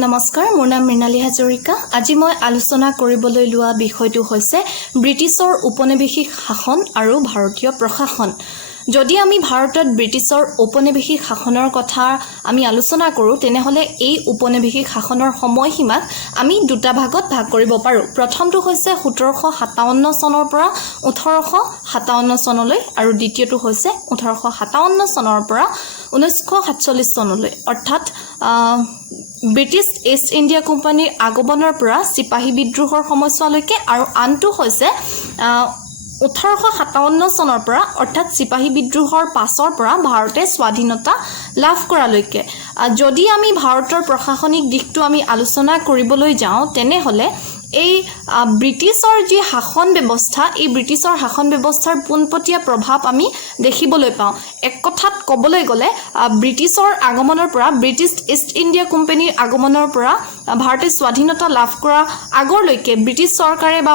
নমস্কাৰ, মোৰ নাম মৃণালী হাজৰিকা। আজি মই আলোচনা কৰিবলৈ লোৱা বিষয়টো হৈছে ব্ৰিটিছৰ উপনিৱেশিক শাসন আৰু ভাৰতীয় প্ৰশাসন। যদি আমি ভাৰতত ব্ৰিটিছৰ উপনিৱেশিক শাসনৰ কথা আমি আলোচনা কৰোঁ, তেনেহ'লে এই উপনিৱেশিক শাসনৰ সময়সীমাক আমি দুটা ভাগত ভাগ কৰিব পাৰোঁ। প্ৰথমটো হৈছে 1757 চনৰ পৰা 1857 চনলৈ আৰু দ্বিতীয়টো হৈছে 1857 চনৰ পৰা 1947 চনলৈ, অৰ্থাৎ ব্ৰিটিছ ইষ্ট ইণ্ডিয়া কোম্পানীৰ আগমনৰ পৰা চিপাহী বিদ্ৰোহৰ সময়ছোৱালৈকে, আৰু আনটো হৈছে 1857 চনৰ পৰা অৰ্থাৎ চিপাহী বিদ্ৰোহৰ পাছৰ পৰা ভাৰতে স্বাধীনতা লাভ কৰালৈকে। যদি আমি ভাৰতৰ প্ৰশাসনিক দিশটো আমি আলোচনা কৰিবলৈ যাওঁ, তেনেহ'লে এই ব্ৰিটিছৰ যি শাসন ব্যৱস্থা, এই ব্ৰিটিছৰ শাসন ব্যৱস্থাৰ পোনপটীয়া প্ৰভাৱ আমি দেখিবলৈ পাওঁ। এক কথাত ক'বলৈ গ'লে ব্ৰিটিছৰ আগমনৰ পৰা, ব্ৰিটিছ ইষ্ট ইণ্ডিয়া কোম্পানীৰ আগমনৰ পৰা ভাৰতে স্বাধীনতা লাভ কৰা আগৰলৈকে ব্ৰিটিছ চৰকাৰে বা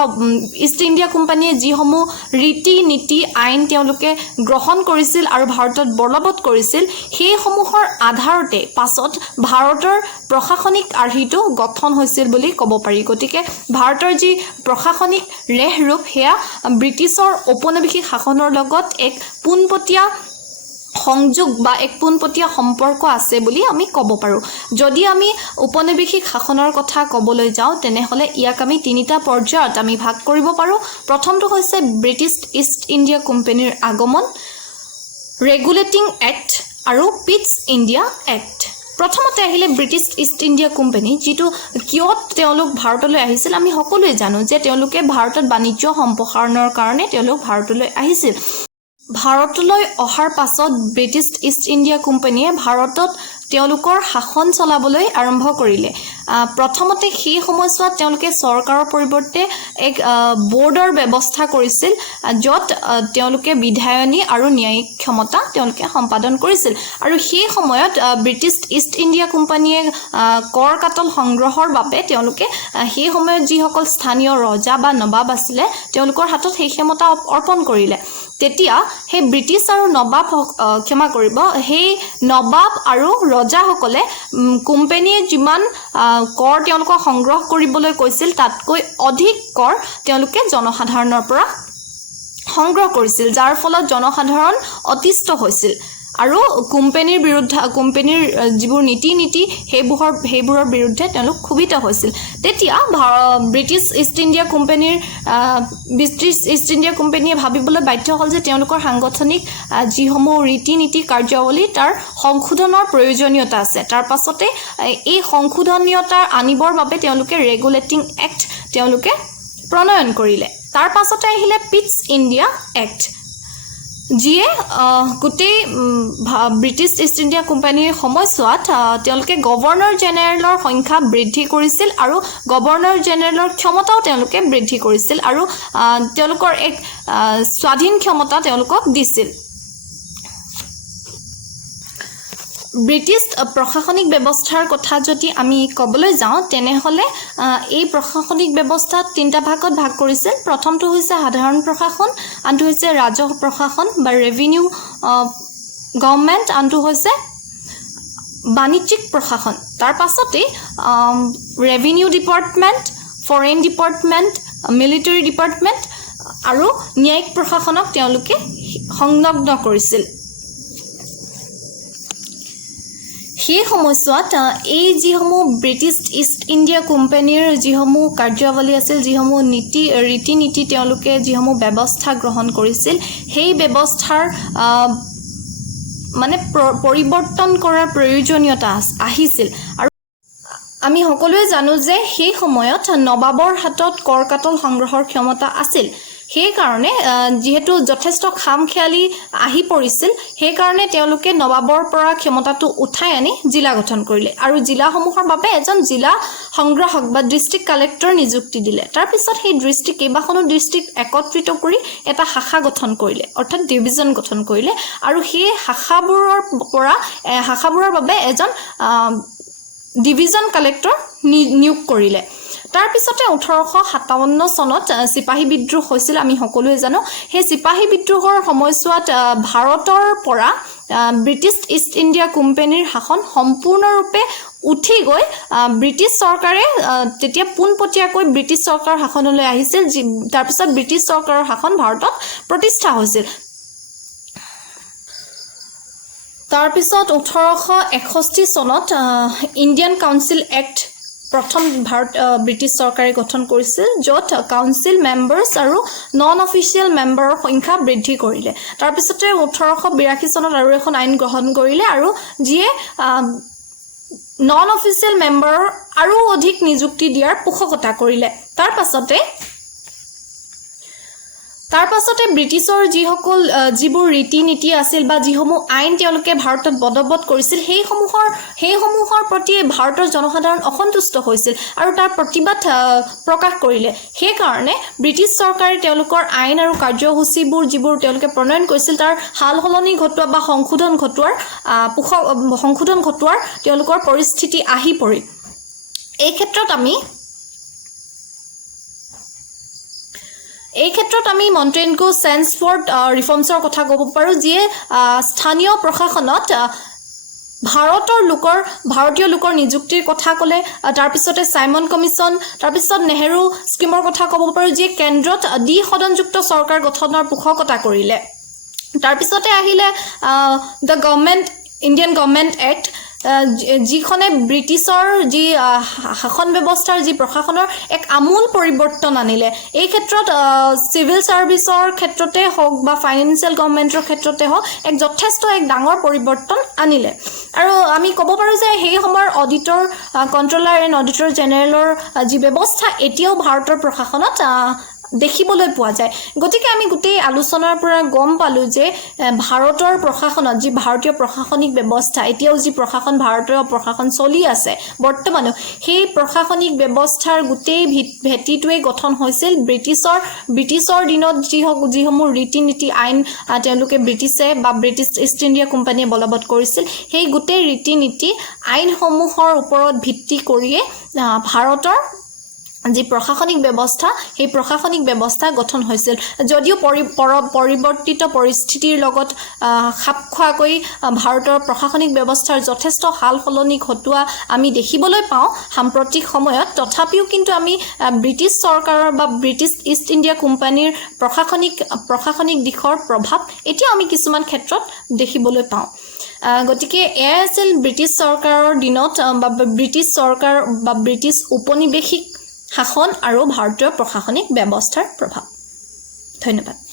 ইষ্ট ইণ্ডিয়া কোম্পানীয়ে যিসমূহ ৰীতি নীতি আইন তেওঁলোকে গ্ৰহণ কৰিছিল আৰু ভাৰতত বলবৎ কৰিছিল, সেইসমূহৰ আধাৰতে পাছত ভাৰতৰ প্ৰশাসনিক আৰ্হিটো গঠন হৈছিল বুলি ক'ব পাৰি। গতিকে ভাৰতৰ যি প্ৰশাসনিক ৰেহৰূপ, সেয়া ব্ৰিটিছৰ ঔপনিৱেশিক শাসনৰ লগত এক পোনপটীয়া সংযোগ বা এক পোনপটীয়া সম্পৰ্ক আছে বুলি আমি ক'ব পাৰোঁ। যদি আমি ঔপনিৱেশিক শাসনৰ কথা ক'বলৈ যাওঁ, তেনেহ'লে ইয়াক আমি তিনিটা পৰ্যায়ত আমি ভাগ কৰিব পাৰোঁ। প্ৰথমটো হৈছে ব্ৰিটিছ ইষ্ট ইণ্ডিয়া কোম্পানীৰ আগমন, ৰেগুলেটিং এক্ট আৰু পিটছ ইণ্ডিয়া এক্ট। প্ৰথমতে আহিলে ব্ৰিটিছ ইষ্ট ইণ্ডিয়া কোম্পানী, যিটো কিয় তেওঁলোক ভাৰতলৈ আহিছিল আমি সকলোৱে জানো যে তেওঁলোকে ভাৰতত বাণিজ্য সম্প্ৰসাৰণৰ কাৰণে তেওঁলোক ভাৰতলৈ আহিছিল। ভাৰতলৈ অহাৰ পাছত ব্ৰিটিছ ইষ্ট ইণ্ডিয়া কোম্পানীয়ে ভাৰতত তেওঁলোকৰ শাসন চলাবলৈ আৰম্ভ কৰিলে। প্ৰথমতে সেই সময়ছোৱাত তেওঁলোকে চৰকাৰৰ পৰিৱৰ্তে এক বৰ্ডৰ ব্যৱস্থা কৰিছিল, য'ত তেওঁলোকে বিধায়নী আৰু ন্যায়িক ক্ষমতা তেওঁলোকে সম্পাদন কৰিছিল। আৰু সেই সময়ত ব্ৰিটিছ ইষ্ট ইণ্ডিয়া কোম্পানীয়ে কৰ কাটল সংগ্ৰহৰ বাবে তেওঁলোকে সেই সময়ত যিসকল স্থানীয় ৰজা বা নবাব আছিলে, তেওঁলোকৰ হাতত সেই ক্ষমতা অৰ্পণ কৰিলে। তেতিয়া সেই ব্ৰিটিছ আৰু সেই নবাব আৰু ৰজাসকলে কোম্পানীয়ে যিমান কৰ তেওঁলোকক সংগ্ৰহ কৰিবলৈ কৈছিল, তাতকৈ অধিক কৰ তেওঁলোকে জনসাধাৰণৰ পৰা সংগ্ৰহ কৰিছিল, যাৰ ফলত জনসাধাৰণ অতিষ্ঠ হৈছিল আৰু কোম্পানীৰ যিবোৰ নীতি সেইবোৰৰ বিৰুদ্ধে তেওঁলোক ক্ষোভিত হৈছিল। তেতিয়া ব্ৰিটিছ ইষ্ট ইণ্ডিয়া কোম্পানীয়ে ভাবিবলৈ বাধ্য হ'ল যে তেওঁলোকৰ সাংগঠনিক যিসমূহ ৰীতি নীতি কাৰ্যাৱলী, তাৰ সংশোধনৰ প্ৰয়োজনীয়তা আছে। তাৰ পাছতে এই সংশোধনীয়তা আনিবৰ বাবে তেওঁলোকে ৰেগুলেটিং এক্ট তেওঁলোকে প্ৰণয়ন কৰিলে। তাৰ পাছতে আহিলে পিটছ ইণ্ডিয়া এক্ট, যিয়ে গোটেই ব্ৰিটিছ ইষ্ট ইণ্ডিয়া কোম্পানীৰ সময়ছোৱাত তেওঁলোকে গভৰ্ণৰ জেনেৰেলৰ সংখ্যা বৃদ্ধি কৰিছিল আৰু গভৰ্ণৰ জেনেৰেলৰ ক্ষমতাও তেওঁলোকে বৃদ্ধি কৰিছিল আৰু তেওঁলোকৰ এক স্বাধীন ক্ষমতা তেওঁলোকক দিছিল। ব্ৰিটিছ প্ৰশাসনিক ব্যৱস্থাৰ কথা যদি আমি ক'বলৈ যাওঁ, তেনেহ'লে এই প্ৰশাসনিক ব্যৱস্থাত তিনিটা ভাগত ভাগ কৰিছিল। প্ৰথমটো হৈছে সাধাৰণ প্ৰশাসন, আনটো হৈছে ৰাজহ প্ৰশাসন বা ৰেভিনিউ গভৰ্ণমেণ্ট, আনটো হৈছে বাণিজ্যিক প্ৰশাসন। তাৰ পাছতেই revenue department, foreign department, military department আৰু ন্যায়িক প্ৰশাসনক তেওঁলোকে সংলগ্ন কৰিছিল। সেই সময়ছোৱাত এই যিসমূহ ব্ৰিটিছ ইষ্ট ইণ্ডিয়া কোম্পানীৰ যিসমূহ কাৰ্যাৱলী আছিল, যিসমূহ ৰীতি নীতি তেওঁলোকে যিসমূহ ব্যৱস্থা গ্ৰহণ কৰিছিল, সেই ব্যৱস্থাৰ পৰিৱৰ্তন কৰাৰ প্ৰয়োজনীয়তা আহিছিল। আৰু আমি সকলোৱে জানো যে সেই সময়ত নবাবৰ হাতত কৰ কাটল সংগ্ৰহৰ ক্ষমতা আছিল। সেইকাৰণে যিহেতু যথেষ্ট খামখেয়ালি আহি পৰিছিল, সেইকাৰণে তেওঁলোকে নবাবৰ পৰা ক্ষমতাটো উঠাই আনি জিলা গঠন কৰিলে আৰু জিলাসমূহৰ বাবে এজন জিলা সংগ্ৰাহক বা ডিষ্ট্ৰিক্ট কালেক্টৰ নিযুক্তি দিলে। তাৰপিছত সেই কেইবাখনো ডিষ্ট্ৰিক্ট একত্ৰিত কৰি এটা শাখা গঠন কৰিলে, অৰ্থাৎ ডিভিজন গঠন কৰিলে, আৰু সেই শাখাবোৰৰ বাবে এজন ডিভিজন কালেক্টৰ নিয়োগ কৰিলে। তাৰ পিছতে 1857 চনত চিপাহী বিদ্ৰোহ হৈছিল, আমি সকলোৱে জানো। সেই চিপাহী বিদ্ৰোহৰ সময়ছোৱাত ভাৰতৰ পৰা ব্ৰিটিছ ইষ্ট ইণ্ডিয়া কোম্পানীৰ শাসন সম্পূৰ্ণৰূপে উঠি গৈ ব্ৰিটিছ চৰকাৰে তেতিয়া পোনপটীয়াকৈ ব্ৰিটিছ চৰকাৰ শাসনলৈ আহিছিল তাৰপিছত ব্ৰিটিছ চৰকাৰৰ শাসন ভাৰতত প্ৰতিষ্ঠা হৈছিল তাৰপিছত 1861 চনত ইণ্ডিয়ান কাউন্সিল এক্ট প্ৰথম ব্ৰিটিছ চৰকাৰে গঠন কৰিছিল য'ত কাউন্সিল মেম্বাৰ্ছ আৰু নন অফিচিয়েল মেম্বাৰৰ সংখ্যা বৃদ্ধি কৰিলে তাৰপিছতে 1882 চনত আৰু এখন আইন গ্ৰহণ কৰিলে আৰু যিয়ে নন অফিচিয়েল মেম্বাৰৰ আৰু অধিক নিযুক্তি দিয়াৰ পোষকতা কৰিলে তাৰ পাছতে ব্ৰিটিছৰ যিবোৰ ৰীতি নীতি আছিল বা যিসমূহ আইন তেওঁলোকে ভাৰতত বলবৎ কৰিছিল সেইসমূহৰ প্ৰতি ভাৰতৰ জনসাধাৰণ অসন্তুষ্ট হৈছিল আৰু তাৰ প্ৰতিবাদ প্ৰকাশ কৰিলে সেইকাৰণে ব্ৰিটিছ চৰকাৰে তেওঁলোকৰ আইন আৰু কাৰ্যসূচীবোৰ যিবোৰ তেওঁলোকে প্ৰণয়ন কৰিছিল তাৰ সালসলনি ঘটোৱা বা সংশোধন ঘটোৱাৰ তেওঁলোকৰ পৰিস্থিতি আহি পৰিল এই ক্ষেত্ৰত আমি মণ্টেগু চেমছফৰ্ড ৰিফৰ্মছৰ কথা ক'ব পাৰোঁ যিয়ে স্থানীয় প্ৰশাসনত ভাৰতীয় লোকৰ নিযুক্তিৰ কথা ক'লে তাৰপিছতে চাইমন কমিশ্যন তাৰপিছত নেহেৰু স্কিমৰ কথা ক'ব পাৰোঁ যিয়ে কেন্দ্ৰত দ্বিসদনযুক্ত চৰকাৰ গঠনৰ পোষকতা কৰিলে তাৰপিছতে আহিলে ইণ্ডিয়ান গভৰ্ণমেণ্ট এক্ট যিখনে ব্ৰিটিছৰ যি শাসন ব্যৱস্থাৰ যি প্ৰশাসনৰ এক আমূল পৰিৱৰ্তন আনিলে এই ক্ষেত্ৰত চিভিল ছাৰ্ভিচৰ ক্ষেত্ৰতে হওক বা ফাইনেন্সিয়েল গভৰ্ণমেণ্টৰ ক্ষেত্ৰতে হওক এক ডাঙৰ পৰিৱৰ্তন আনিলে আৰু আমি ক'ব পাৰোঁ যে সেই সময়ৰ কণ্ট্ৰলাৰ এণ্ড অডিটৰ জেনেৰেলৰ যি ব্যৱস্থা এতিয়াও ভাৰতৰ প্ৰশাসনত দেখিবলৈ পোৱা যায় গতিকে আমি গোটেই আলোচনাৰ পৰা গম পালোঁ যে ভাৰতৰ প্ৰশাসনত যি ভাৰতীয় প্ৰশাসনিক ব্যৱস্থা এতিয়াও যি ভাৰতীয় প্ৰশাসন চলি আছে বৰ্তমানো সেই প্ৰশাসনিক ব্যৱস্থাৰ গোটেই ভেটিটোৱে গঠন হৈছিল ব্ৰিটিছৰ দিনত যিসমূহ ৰীতি নীতি আইন তেওঁলোকে ব্ৰিটিছে বা ব্ৰিটিছ ইষ্ট ইণ্ডিয়া কোম্পানীয়ে বলবৎ কৰিছিল সেই গোটেই ৰীতি নীতি আইনসমূহৰ ওপৰত ভিত্তি কৰিয়ে ভাৰতৰ যি প্ৰশাসনিক ব্যৱস্থা সেই প্ৰশাসনিক ব্যৱস্থা গঠন হৈছিল যদিও পৰিৱৰ্তিত পৰিস্থিতিৰ লগত খাপ খোৱাকৈ ভাৰতৰ প্ৰশাসনিক ব্যৱস্থাৰ যথেষ্ট সালসলনি ঘটোৱা আমি দেখিবলৈ পাওঁ সাম্প্ৰতিক সময়ত তথাপিও কিন্তু আমি ব্ৰিটিছ চৰকাৰৰ বা ব্ৰিটিছ ইষ্ট ইণ্ডিয়া কোম্পানীৰ প্ৰশাসনিক দিশৰ প্ৰভাৱ এতিয়া আমি কিছুমান ক্ষেত্ৰত দেখিবলৈ পাওঁ গতিকে এয়াই আছিল ব্ৰিটিছ চৰকাৰৰ দিনত বা ব্ৰিটিছ চৰকাৰ বা ব্ৰিটিছ উপনিৱেশিক শাসন আৰু ভাৰতীয় প্ৰশাসনিক ব্যৱস্থাৰ প্ৰভাৱ ধন্যবাদ